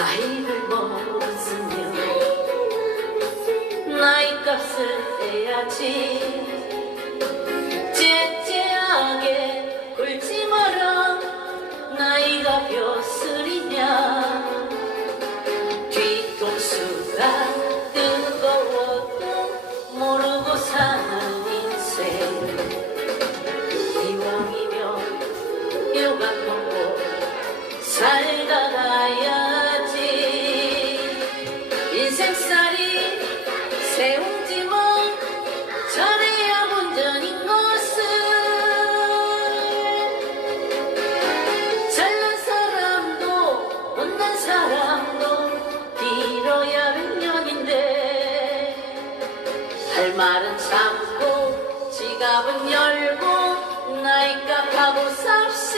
나이를 먹었으면 나이 값을 해야지. 째째하게 굴지 마라. 나이가 벼슬이냐. 뒤통수가 뜨거워도 모르고 사는 인생. 이왕이면 요가 먹고 살다 가야지 인 생살이 세우지만 잘해야 본전인 것을 잘난 사람도 못난 사람도 빌어야 백년인데 할 말은 참고 지갑은 열고 나이값 하고 삽시다